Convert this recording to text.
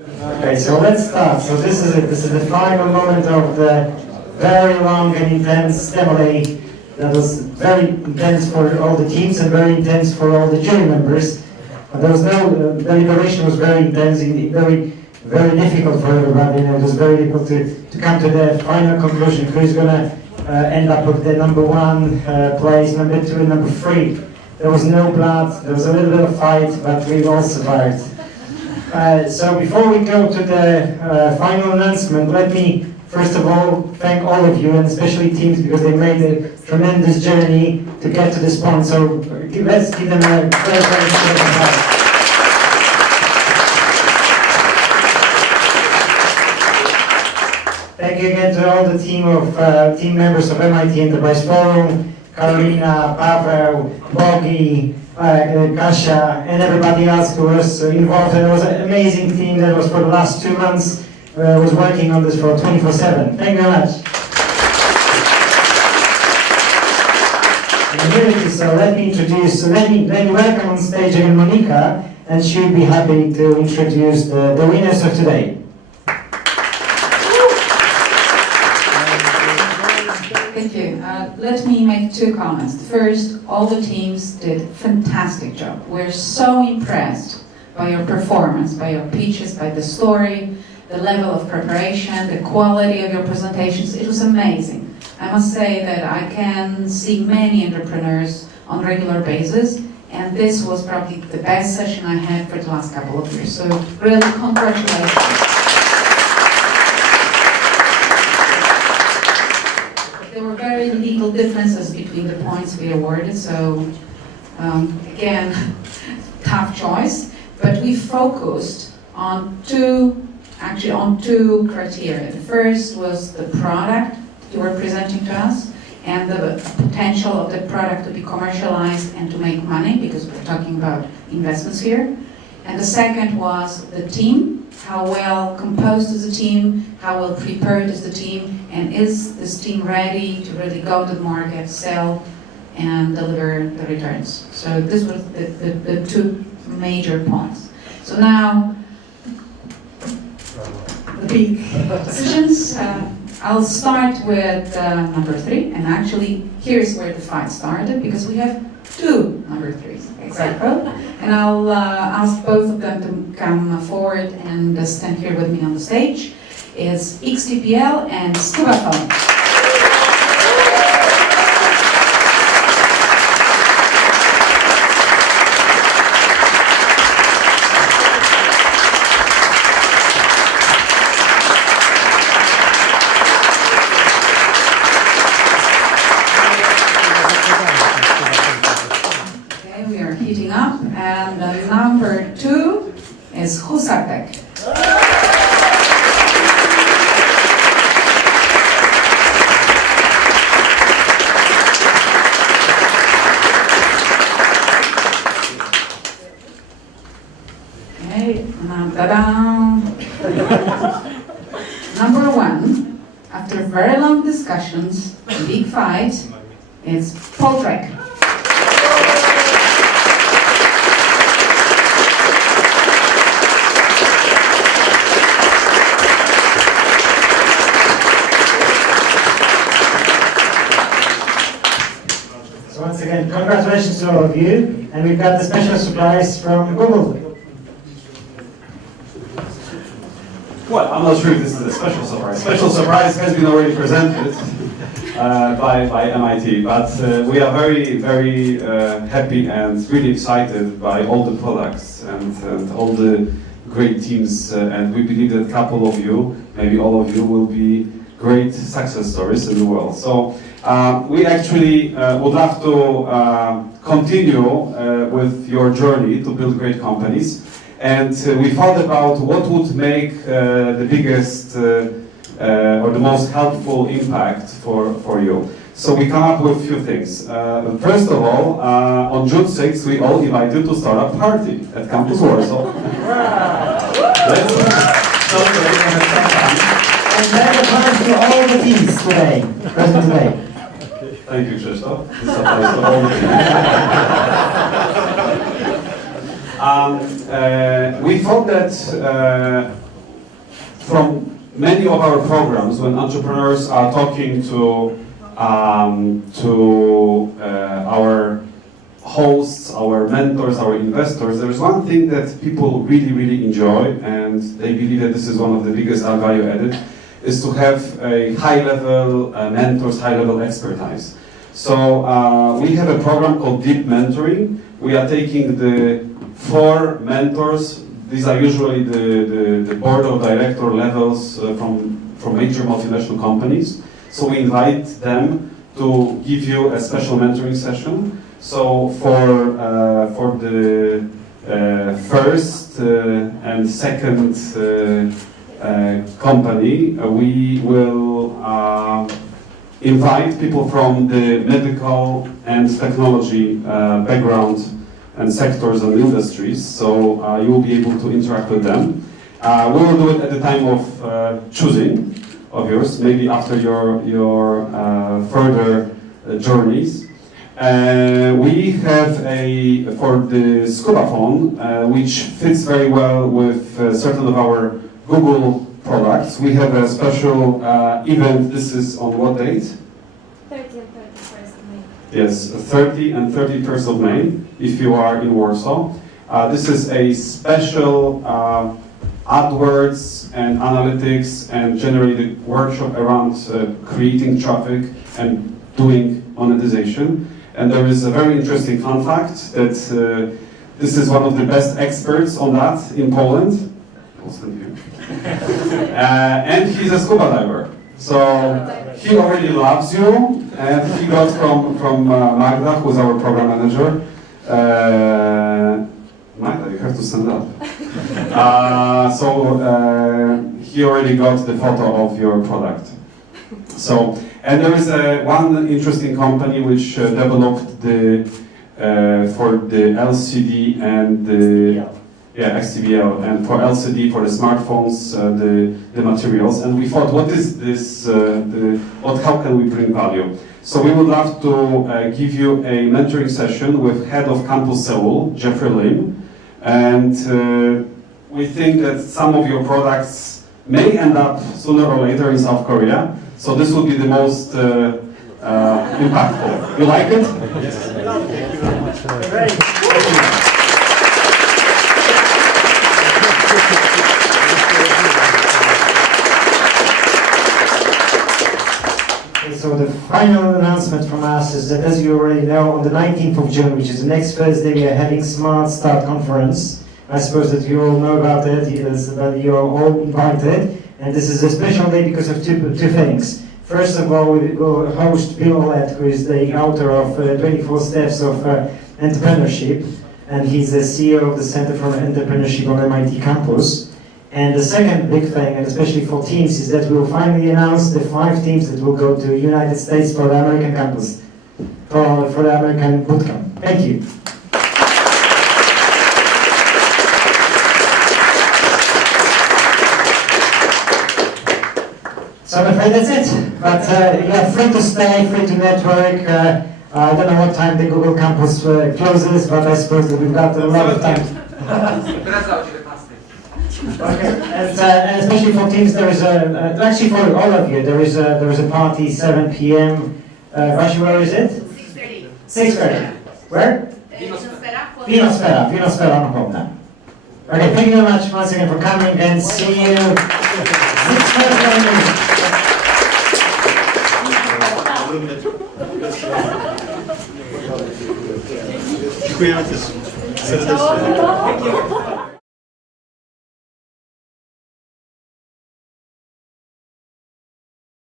Okay, so let's start. So this is it. This is the final moment of the very long and intense demo day. That was very intense for all the teams and very intense for all the jury members. There was no deliberation was very intense, very difficult for everybody. And it was very difficult to come to the final conclusion. Who's gonna end up with the number one place, number two, and number three? There was no blood. There was a little bit of fight, but we all survived. So before we go to the final announcement, let me first of all thank all of you, and especially teams, because they made a tremendous journey to get to this point. So let's give them a very strong applause. Thank you again to all the team members of MIT Enterprise Forum, Karolina, Pavel, Bogi, Kasia, and everybody else who was involved. And it was an amazing team that was for the last 2 months, was working on this for 24/7. Thank you very much. So let me welcome on stage again Monika, and she'll be happy to introduce the winners of today. Thank you. Let me make 2 comments. First, all the teams did a fantastic job. We're so impressed by your performance, by your pitches, by the story, the level of preparation, the quality of your presentations. It was amazing. I must say that I can see many entrepreneurs on a regular basis, and this was probably the best session I had for the last couple of years. So really, congratulations. There were very little differences between the points we awarded, so again, tough choice. But we focused on two criteria. The first was the product you were presenting to us and the potential of the product to be commercialized and to make money, because we're talking about investments here. And the second was the team. How well composed is the team? How well prepared is the team? And is this team ready to really go to the market, sell, and deliver the returns? So this was the 2 major points. So now, the big decisions. I'll start with number 3, and actually here's where the fight started, because we have 2 number 3s, exactly. And I'll ask both of them to come forward and stand here with me on the stage. It's XTPL and Scubaphone. And number 2 is Husartek. Okay, ta-da! Number 1, after very long discussions, big fight, is Poltrek. Once again, congratulations to all of you, and we've got the special surprise from Google. Well, I'm not sure if this is a special surprise. Special surprise has been already presented by MIT, but we are very happy and really excited by all the products and all the great teams, and we believe that a couple of you, maybe all of you, will be great success stories in the world. So we actually would love to continue with your journey to build great companies, and we thought about what would make the biggest or the most helpful impact for you. So we come up with a few things. First of all, on June 6th, we all invite you to start a party at Campus Warsaw. Let's celebrate and have some fun. And then applause to all the teams today, present today. Thank you, Krzysztof. This applies to all the teams. We thought that from many of our programs, when entrepreneurs are talking to our hosts, our mentors, our investors, there's one thing that people really, really enjoy, and they believe that this is one of the biggest value added, is to have a high-level mentors, high-level expertise. So we have a program called Deep Mentoring. We are taking the 4 mentors. These are usually the board of director levels from major multinational companies. So we invite them to give you a special mentoring session. So for the first and second company, we will invite people from the medical and technology background and sectors and industries, so you will be able to interact with them. We will do it at the time of choosing of yours, maybe after your further journeys. We have for the Scuba phone, which fits very well with certain of our Google products. We have a special event. This is on what date? 30 and 31st of May. Yes, 30 and 31st of May, if you are in Warsaw. This is a special AdWords and analytics and generated workshop around creating traffic and doing monetization. And there is a very interesting fun fact that this is one of the best experts on that in Poland. And he's a scuba diver. So he already loves you, and he got from Magda, who's our program manager. Magda, you have to stand up. He already got the photo of your product. So, and there is one interesting company which developed for the LCD and the XTBL, and for LCD, for the smartphones, the materials. And we thought, what is this? How can we bring value? So we would love to give you a mentoring session with head of Campus Seoul, Jeffrey Lim, and we think that some of your products may end up sooner or later in South Korea. So this will be the most impactful. You like it? Yes. Thank you very much. Great. So the final announcement from us is that, as you already know, on the 19th of June, which is the next Thursday, we are having Smart Start Conference. I suppose that you all know about it, that you are all invited. And this is a special day because of two things. First of all, we will host Bill Olet, who is the author of 24 Steps of Entrepreneurship. And he's the CEO of the Center for Entrepreneurship on MIT campus. And the second big thing, and especially for teams, is that we will finally announce the 5 teams that will go to the United States for the American campus, for the American bootcamp. Thank you. So I'm afraid that's it. But yeah, free to stay, free to network. I don't know what time the Google campus closes, but I suppose that we've got a lot of time. Okay. And especially for teams, there is actually for all of you, there is a party 7 p.m. Vashi, where is it? 6:30. 6:30. Where? Vinosfera. Vinosfera on home now. Okay, thank you very much once again for coming, and see you 6:30. Dziękujemy też serdecznie.